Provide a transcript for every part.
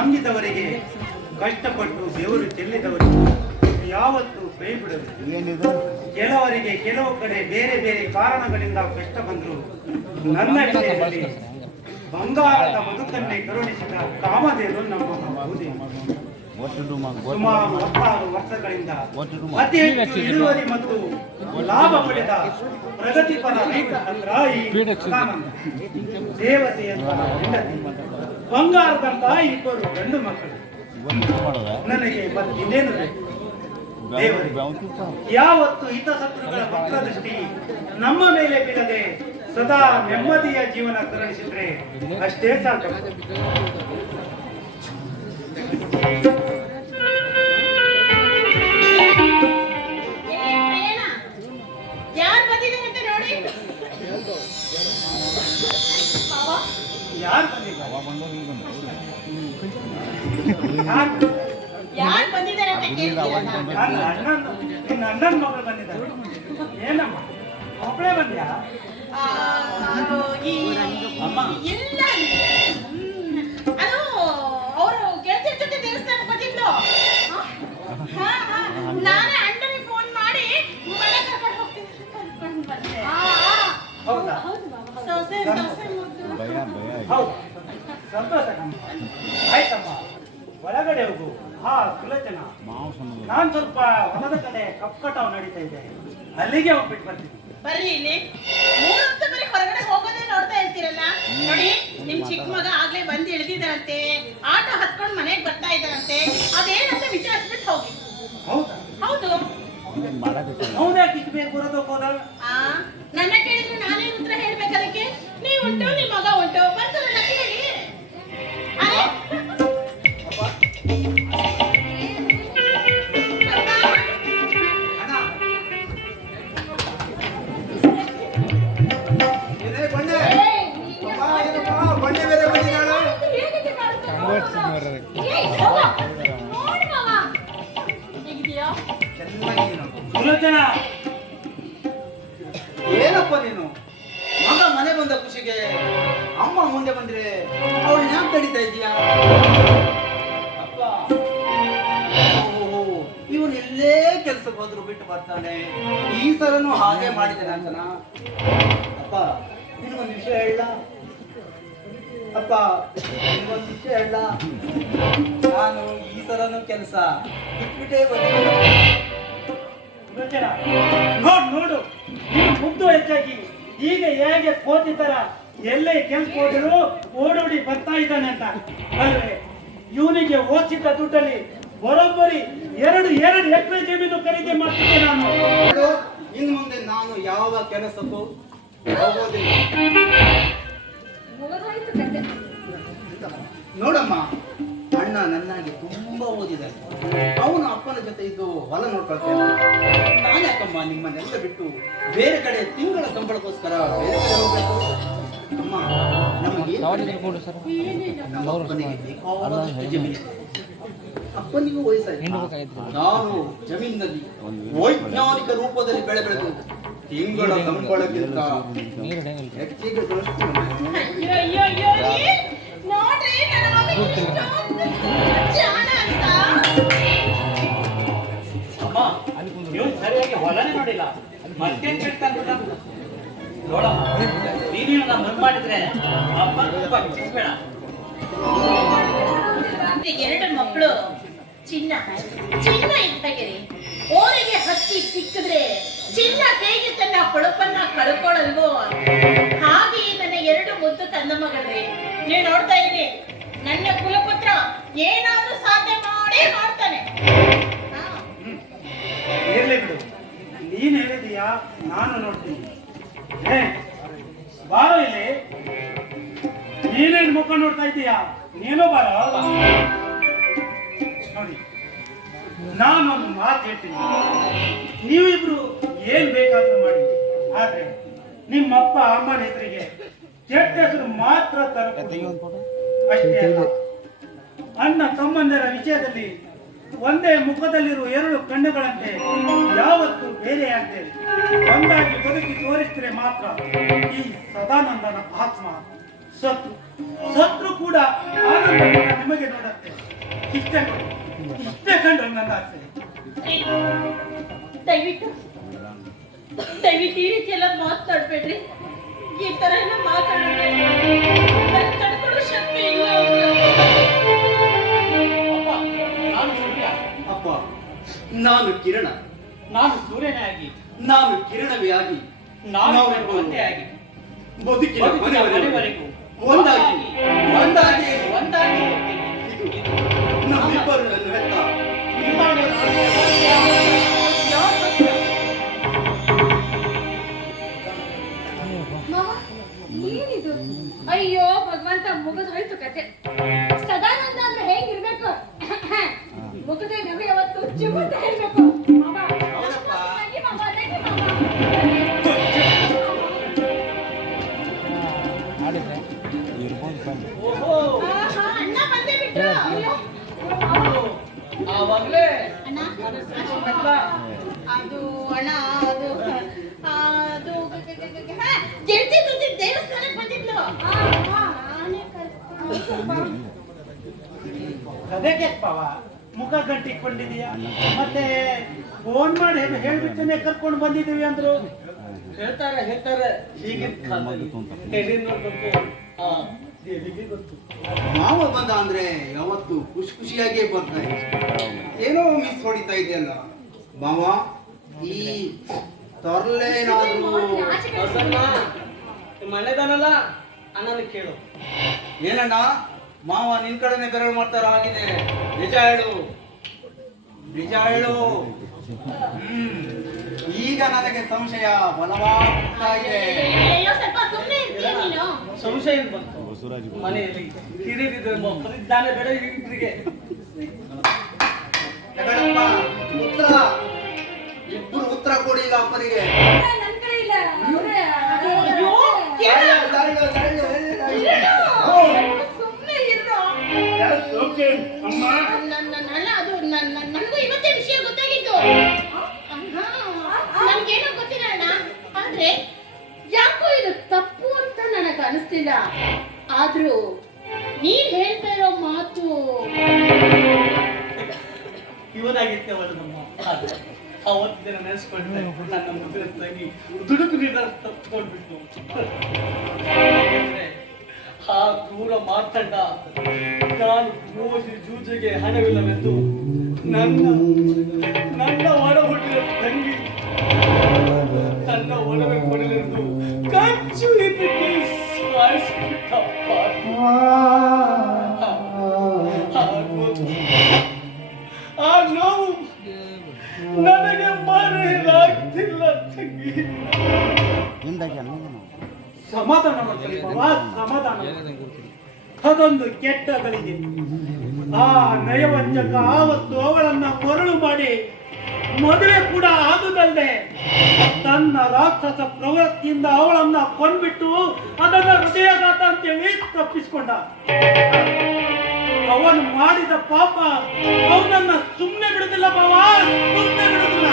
ನಂಬಿದವರಿಗೆ ಕಷ್ಟಪಟ್ಟು ದೇವರು ಚೆಲ್ಲಿದವರಿಗೆ ಯಾವತ್ತೂ ಕೈ ಬಿಡಬೇಕು ಕೆಲವರಿಗೆ ಕೆಲವು ಕಡೆ ಬೇರೆ ಬೇರೆ ಕಾರಣಗಳಿಂದ ಕಷ್ಟ ಬಂದರು. ನನ್ನ ವಿಷಯದಲ್ಲಿ ಬಂಗಾರದ ಬದುಕನ್ನೇ ಕರುಣಿಸಿದ ಕಾಮದೇವರು ನಮ್ಮ ಸುಮಾರು ಹತ್ತಾರು ವರ್ಷಗಳಿಂದ ಅತಿ ಹೆಚ್ಚು ಇಳುವರಿ ಮತ್ತು ಲಾಭ ಪಡೆದ ಪ್ರಗತಿಪರ ರೈತ ಅಂದ್ರ ಈ ಸದಾನಂದ. ದೇವತೆಯಂತ ಹೆಂಡತಿ ಬಂಗಾರದಂತ ಇಬ್ಬರು ಗಂಡು ಮಕ್ಕಳು. ನನಗೆ ಇನ್ನೇನು ಬೇಕು? ಯಾವತ್ತು ಹಿತ ಯಾವತ್ತು ಹಿತಶತ್ರುಗಳ ವಕ್ರದೃಷ್ಟಿ ನಮ್ಮ ಮೇಲೆ ಬೀಳದೆ ಸದಾ ನೆಮ್ಮದಿಯ ಜೀವನ ಕರುಣಿಸಿದ್ರೆ ಅಷ್ಟೇ ಸಾಕು. ಯಾರು ಬಂದಿದ್ದಾರೆ ಬಂದಿದ್ದಾರಂತೆ ಕೇಳ್ತೀರಲ್ಲ ಅಣ್ಣನ ಮಗಳು ಬಂದಿದ್ದಾರೆ ಏನಮ್ಮ ಒಬ್ಬಳೇ ಬಂದ್ಯಾ ಆ, ಅದು ಈ ಅಮ್ಮ. ಇಲ್ಲ. ಅದು ಅವರು ಗೆಳತಿಯರ ಜೊತೆ ದೇವಸ್ಥಾನಕ್ಕೆ ಬಂದಿದ್ಲು ಹಾ, ಹಾ. ನಾನೇ ಅಣ್ಣನಿಗೆ ಫೋನ್ ಮಾಡಿ ಮನೆ ಕರ್ಕೊಂಡು ಹೋಗ್ತೀನಿ ಕರ್ಕೊಂಡು ಬಂದೆ. ಹೌದಾ? ಸೊಸೆ ಸೊಸೆ. ಭಯ ಭಯ ಹೌದು. ಸಂತೋಷ ಕಮ್ಮ ಆಯ್ತಮ್ಮ. ಒಳಗಡೆ ಹೋಗು. ಹಾ ಸುಲೋಚನ ಮಾವು ಸಂಬಂಧ ನಾನ್ ಸ್ವಲ್ಪ ಹೊಲದ ಕಡೆ ಕಪ್ಪಕಟಾವ್ ನಡೀತಾ ಇದೆ. ಅಲ್ಲಿಗೆ ಹೋಗ್ಬಿಟ್ಟು ಬರ್ತೀನಿ. ಬರ್ರಿ ಇಲ್ಲಿ. ಮೂರೊತ್ತು ಬರೀ ಹೊರಗಡೆ ಹೋಗೋದೇ ನೋಡ್ತಾ ಇರ್ತೀರಲ್ಲ? ನೋಡಿ ನಿಮ್ ಚಿಕ್ಕ ಮಗ ಆಗ್ಲೇ ಬಂದು ಇಳಿದಿದ್ದಾರಂತೆ. ಆಟೋ ಹತ್ಕೊಂಡು ಮನೆಗೆ ಬರ್ತಾ ಇದ್ದಾರಂತೆ. ಅದೇನಂತ ವಿಚಾರಿಸ್ಬಿಟ್ಟು ಹೋಗಿ. ಹೌದಾ? ಹೌದು. ಹೌದಾ ಕಿಕ್ ಬೇಕು ಬೇಗ ಬರೋದು ಹೋದ ಆ? ಸುಲೋಚನ ಏನಪ್ಪ ನೀನು? ಮಗ ಮನೆ ಬಂದ ಖುಷಿಗೆ ಅಮ್ಮ ಮುಂದೆ ಬಂದ್ರೆ ಅವಳು ಯಾಕೆ ತಡಿತಾ ಇದೀಯಾ ಅಪ್ಪ ಇವನು ಎಲ್ಲೇ ಕೆಲ್ಸಕ್ಕೆ ಹೋದ್ರು ಬಿಟ್ಟು ಬರ್ತಾನೆ. ಈ ಸಲನು ಹಾಗೆ ಮಾಡಿದ್ದಾನೆ ಅಂತನ ಅಪ್ಪ, ನಿನಗೊಂದು ವಿಷಯ ಹೇಳ. ಅಪ್ಪ, ನಿನಗೊಂದು ವಿಷಯ ಹೇಳ. ನಾನು ಈ ಸಲನು ಕೆಲಸ ಬಿಟ್ಬಿಟ್ಟೇ ಸುಲೋಚನ ನೋಡು ನೋಡು. ನೀನು ಮುದ್ದು ಹೆಚ್ಚಾಗಿ. ಈಗ ಹೇಗೆ ಕೋತಿ ತರ ಎಲ್ಲೇ ಕೆಲ್ಸ ಹೋದ್ರು ಓಡೋಡಿ ಬರ್ತಾ ಇದ್ದಾನೆ ಅಂತ. ಅಲ್ವೇ? ಇವನಿಗೆ ಓಚಿತ ದುಡ್ಡಲ್ಲಿ ಬರೋಬ್ಬರಿ ಎರಡು ಎರಡು ಎಕರೆ ಜಮೀನು ಖರೀದಿ ಮಾಡ್ತಿದ್ದೆ ನಾನು. ಇನ್ ಇನ್ನು ಮುಂದೆ ನಾನು ಯಾವ ಕೆಲಸಕ್ಕೂ ಹೋಗೋದಿಲ್ಲ. ನೋಡಮ್ಮ ಅಣ್ಣ ನನ್ನಾಗಿ ತುಂಬಾ ಓದಿದ್ದಾನೆ ಅವನು ಅಪ್ಪನ ಜೊತೆ ಇದ್ದು ಹೊಲ ನೋಡ್ಕೊಳ್ತೇನೆ ನಾನು ಯಾಕಮ್ಮ ನಿಮ್ಮನ್ನೆಲ್ಲ ಬಿಟ್ಟು ಬೇರೆ ಕಡೆ ತಿಂಗಳ ಸಂಬಳಕ್ಕೋಸ್ಕರ ಬೇರೆ ಕಡೆ ಹೋಗ್ಬೇಕು? ಅಮ್ಮ ನಮಗೆ ನಮ್ಮ ಅಪ್ಪನಿಗೆ ಬೇಕಾದಷ್ಟು ಜಮೀನು. ಅಪ್ಪನಿಗೂ ವಯಸ್ಸಾಯ್ತು. ನಾನು ಜಮೀನಿನಲ್ಲಿ ವೈಜ್ಞಾನಿಕ ರೂಪದಲ್ಲಿ ಬೆಳೆ ಬೆಳೆದು ತಿಂಗಳ ಸಂಬಳಕ್ಕಿಂತ ಹೆಚ್ಚಿಗೆ ನೀವು ಸರಿಯಾಗಿ ಹೊಲನೇ ನೋಡಿಲ್ಲ. ಮತ್ತೇನ್ ಕೇಳ್ತಾನೆ ನೋಡಮ್ಮ ನೀನು ನಾನು ಮುಂದ್ ಮಾಡಿದ್ರೆ ಅಪ್ಪ ತುಂಬ ಬೇಡ ಮತ್ತೆ ಎರಡು ಮಕ್ಕಳು ಚಿನ್ನ. ಚಿನ್ನ ಇದ್ದಾಗಿರಿ ಓರಿಗೆ ಹತ್ತಿ ಸಿಕ್ಕಿದ್ರೆ ಚಿನ್ನ ಹೇಗೆ ತನ್ನ ಹೊಳಪನ್ನ ಕಳ್ಕೊಳ್ಳಲ್ವೋ? ಹಾಗೆ ನನ್ನ ಎರಡು ಮುದ್ದು ತನ್ನ ಮಗಳ್ರಿ ನೀವು ನೋಡ್ತಾ ಇದ್ದೀನಿ ನನ್ನ ಕುಲಪುತ್ರ ಏನಾದ್ರೂ ಸಾಧ್ಯ ಮಾಡೇ ಮಾಡ್ತಾನೆ. ನೀನ್ ಹೇಳಿದೀಯಾ, ನಾನು ನೋಡ್ತೀನಿ. ಬಾರೋ ಇಲ್ಲಿ. ನೀನೇನ್ ಮುಖ ನೋಡ್ತಾ ಇದ್ದೀಯಾ? ನೀನು ಬಾರೋ. ನಾನೊಂದು ಮಾತು ಹೇಳ್ತೀನಿ. ನೀವಿಬ್ರು ಏನ್ ಬೇಕಾದ್ರೂ ಮಾಡಿ. ಆದ್ರೆ ನಿಮ್ಮಪ್ಪ ಅಮ್ಮನ ಹೆಸರಿಗೆ ಕೆಟ್ಟ ಹೆಸರು ಮಾತ್ರ ತರಬೇಕು ಅಣ್ಣ, ತಮ್ಮಂದರ ವಿಷಯದಲ್ಲಿ ಒಂದೇ ಮುಖದಲ್ಲಿರುವ ಎರಡು ಕಣ್ಣುಗಳಂತೆ ಬೇರೆ ಆಗ್ತೇವೆ ಒಂದಾಗಿ ಬದುಕಿ ತೋರಿಸಿದ್ರೆ ಮಾತ್ರ ಈ ಸದಾನಂದನ ಆತ್ಮ ಸತ್ರು ಸತ್ರು ಕೂಡ ನಿಮಗೆ ನೋಡುತ್ತೆ. ಇಷ್ಟೇ. ನನ್ನ ಆಸೆ ದಯವಿಟ್ಟು ದಯವಿಟ್ಟು ಈ ರೀತಿ ಎಲ್ಲ ಮಾತಾಡ್ಬೇಡ್ರಿ. ಈ ತರ ಎಲ್ಲ ತಡ್ಕೊಳ್ಳೋ ಶಕ್ತಿ ಇಲ್ಲ ನಾನು ಸೂರ್ಯ. ಅಪ್ಪ ನಾನು ಕಿರಣ. ನಾನು ಸೂರ್ಯನೇ ಆಗಿ ನಾನು ಕಿರಣವೇ ಆಗಿ ನಾನು ಒಂದೇ ಆಗಿ ಬದುಕಿನ ಕೊನೆವರೆಗೂ ಒಂದಾಗಿ ಒಂದಾಗಿ ಒಂದಾಗಿ ನಮ್ಮಿಬ್ಬರು ಪವ ಮುಖ ಗಂಟಿಕೊಂಡಿದೀಯ ಮತ್ತೆ ಫೋನ್ ಮಾಡಿ ಹೇಳ್- ಹೇಳ್ಬಿಟ್ಟನೆ ಕರ್ಕೊಂಡು ಬಂದಿದೀವಿ ಅಂದ್ರು. ಹೇಳ್ತಾರೆ ಹೇಳ್ತಾರೆ. ಹೀಗಿನ ಗೊತ್ತು? ಮಾವ ಬಂದ ಅಂದ್ರೆ ಯಾವತ್ತು ಖುಷಿ ಖುಷಿಯಾಗಿಯೇ ಇದೆ. ಏನೋ ಮಿಸ್ ಹೊಡಿತಾ ಇದೆಯಲ್ಲ. ಮಾವ ಈ ತರ್ಲೇನಾದ್ರೂ ಮನೆದಾನಲ್ಲ? ಅಣ್ಣನ ಕೇಳು. ಏನಣ್ಣ? ಮಾವ ನಿನ್ ಕಡೆನೆ ಬೆರಳು ಮಾಡ್ತಾರ ಆಗಿದೆ ನಿಜ ಹೇಳು. ನಿಜ ಹೇಳು. ಹ್ಮ್. ಈಗ ನನಗೆ ಸಂಶಯ ಬಲವಾಗ್ತಾ ಇದೆ. ಸಂಶಯ ಬಂತು? ಮನೆಯಲ್ಲಿ ಹಿರಿಯರಿದ್ರೆ ಮಕ್ಕಳಿದ್ದಾನೆ ಬೇಡ ಇಬ್ಬರಿಗೆ ಉತ್ತರ. ಇಬ್ರು ಉತ್ತರ ಕೊಡಿ ಈಗ ಅಪ್ಪನಿಗೆ. ಇವನಾಗಿತ್ತೆ ಅವಳು ನಮ್ಮ ಅವತ್ತು ದಿನ ನೆನೆಸ್ಕೊಂಡ್ರೆ ನನ್ನ ಮುದ್ದಿನ ತಂಗಿ ದುಡುಕು ನಿರ್ಧಾರ ತಪ್ಪಿಕೊಂಡ್ಬಿಟ್ಟು ಯಾಕೆಂದ್ರೆ ಆ ಕ್ರೂರ ಮಾತಂಡ ನಾನು ಮೋಜಿ ಜೂಜಿಗೆ ಹಣವಿಲ್ಲವೆಂದು ನನ್ನ ನನ್ನ ಒಡ ಹುಟ್ಟಿದ ತಂಗಿ ಅದೊಂದು ಕೆಟ್ಟ ಗಳಿಗೆ ಆ ನಯವಂಜಕ ಆವತ್ತು ಅವಳನ್ನ ಮರಳು ಮಾಡಿ ಮದುವೆ ಕೂಡ ಆಗುದಲ್ಲದೆ ತನ್ನ ರಾಕ್ಷಸ ಪ್ರವೃತ್ತಿಯಿಂದ ಅವಳನ್ನ ಕೊಂದ್ಬಿಟ್ಟು ಅದನ್ನ ಹೃದಯಘಾತ ಅಂತೇಳಿ ತಪ್ಪಿಸ್ಕೊಂಡ. ಅವನು ಮಾಡಿದ ಪಾಪ ಅವನನ್ನ ಸುಮ್ಮನೆ ಬಿಡುದಿಲ್ಲ ಬಾವಾ ಸುಮ್ಮನೆ ಬಿಡುದಿಲ್ಲ.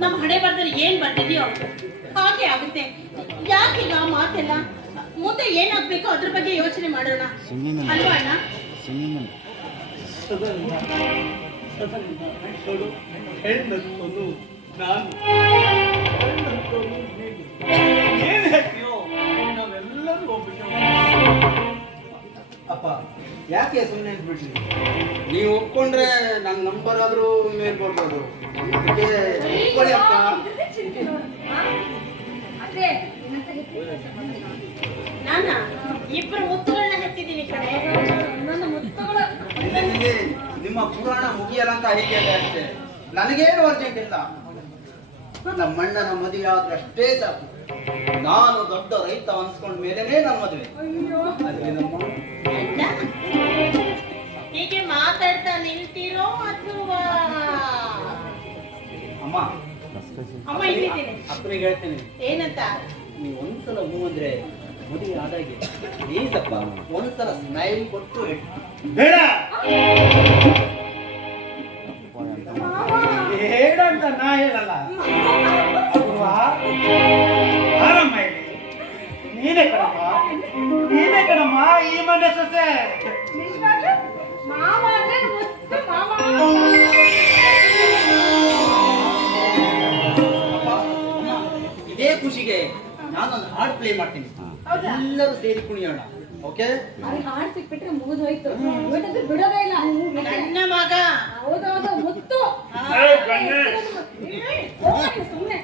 ನಮ್ಮ ಹಣೆ ಬರ್ದಲ್ಲಿ ಏನ್ ಬರ್ತಿದ್ಯೋ ಹಾಗೆ ಆಗುತ್ತೆ. ಯಾಕೆ ಆ ಮಾತೆಲ್ಲ ಮುಂದೆ ಏನಾಗ್ಬೇಕು ಅದ್ರ ಬಗ್ಗೆ ಯೋಚನೆ ಮಾಡೋಣ. ಅಲ್ವಾ ಅಣ್ಣ? ನಾನು ಏನ್ ಹೇಳ್ತೀಯೋ ನಾವೆಲ್ಲರೂ ಹೋಗ್ಬಿಟ್ಟು ಅಪ್ಪ ಯಾಕೆ ಸುಮ್ಮನೆ ಇದ್ಬಿಟ್ರಿ ನೀವು ಒಪ್ಕೊಂಡ್ರೆ ನನ್ನ ನಂಬರ್ ಆದ್ರೂ ಮೇಲ್ ಬರ್ಬೋದು. ಅದಕ್ಕೆ ನಾನ? ಇಬ್ಬರು ಮುತ್ತುಗಳನ್ನ ಹತ್ತಿದ್ದೀನಿ ಕಣೆ. ಇನ್ನೊಂದು ಮುತ್ತುಗಳು. ನಿಮ್ಮ ಪುರಾಣ ಮುಗಿಯಲ್ಲ ಅಂತ ಹೀಗೆ ಅಷ್ಟೇ? ನನಗೇನು ಅರ್ಜೆಂಟ್ ಇಲ್ಲ. ನಮ್ಮ ಮಣ್ಣನ ಮದುವೆ ಆದ್ರೆ ಅಷ್ಟೇ ಸಾಕು. ನಾನು ದೊಡ್ಡ ರೈತ ಅನ್ಸ್ಕೊಂಡ ಮೇಲೇನೆ ನನ್ನ ಮದುವೆ. ಹೀಗೆ ಮಾತಾಡ್ತಾ ನಿಂತಿರೋ ಅಥವಾ? ಅಮ್ಮ ಅಮ್ಮ ಇಲ್ಲಿದ್ದೀನಿ ಅಪ್ಪನಿಗೆ ಹೇಳ್ತೇನೆ. ಏನಂತ? ನೀವು ಒಂದ್ಸಲ ಹೂ ಅಂದ್ರೆ ಮದುವೆ ಆದಾಗೆ ಪ್ಲೀಸ್ ಅಪ್ಪ ಒಂದ್ಸಲ ಸ್ಮೈಲ್ ಕೊಟ್ಟು ಬೇಡ! ಮೀಟಿಂಗ್ಗೆ ನಾನು ಒಂದು ಹಾಡ್ ಪ್ಲೇ ಮಾಡ್ತೀನಿ. ಎಲ್ಲರೂ ಸೇರಿ ಕುಣಿಯೋಣ. ಓಕೆ ಹಾಡ್ ಸಿಕ್ಬಿಟ್ರೆ ಮುಗಿದು ಹೋಯ್ತು ಬಿಡೋದೇ ಇಲ್ಲ. ನನ್ನ ಮಗ. ಹೌದೌದು ಮುತ್ತು. ಸುಮ್ಮನೆ